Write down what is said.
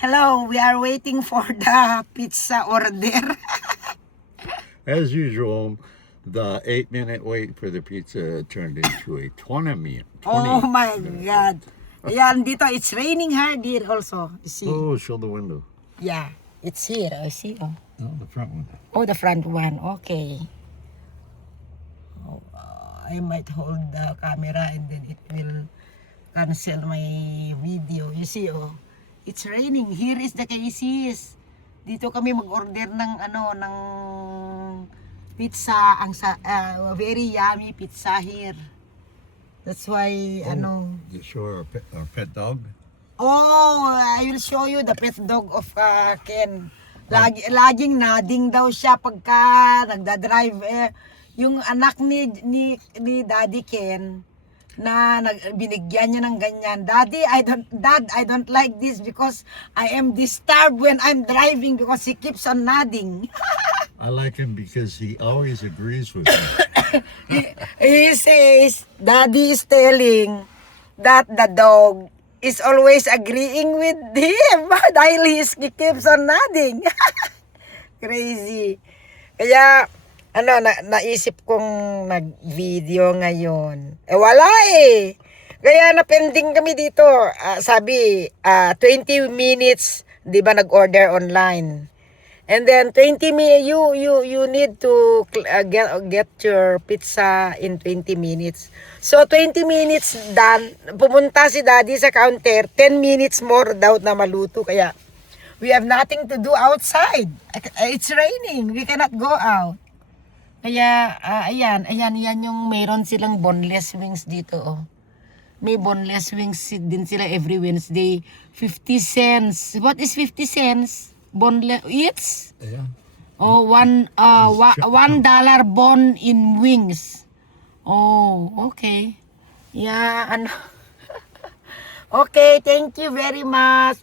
Hello, we are waiting for the pizza order. As usual, the 8-minute wait for the pizza turned into a 20 Oh my minute God. Ayan, dito, it's raining hard here also. You see? Oh, show the window. Yeah, it's here. I see. Oh. No, the front one. Oh, the front one. Okay. Oh, I might hold the camera and then it will cancel my video. You see, oh. It's raining. Here is the cases. Dito kami mag-order ng ng pizza. Very yummy pizza here. That's why You show our pet dog? Oh, I will show you the pet dog of Ken. Laging nodding daw siya pagka nagda-drive. Yung anak ni Daddy Ken na binigyan niya ng ganyan. Dad, I don't like this because I am disturbed when I'm driving because he keeps on nodding. I like him because he always agrees with me. He says, Daddy is telling that the dog is always agreeing with him dahil he keeps on nodding. Crazy. Kaya, naisip kong mag-video ngayon. Wala eh. Kaya na-pending kami dito. Sabi, 20 minutes, di ba nag-order online. And then 20 minutes, you need to get your pizza in 20 minutes. So 20 minutes done, pumunta si Daddy sa counter, 10 minutes more daw na maluto. Kaya we have nothing to do outside. It's raining, we cannot go out. Kaya ayan yung meron silang boneless wings dito. Oh. May boneless wings din sila every Wednesday. 50 cents. What is 50 cents? Boneless eats? Yeah. Oh, $1 bone in wings. Oh, okay. Yeah, Okay, thank you very much.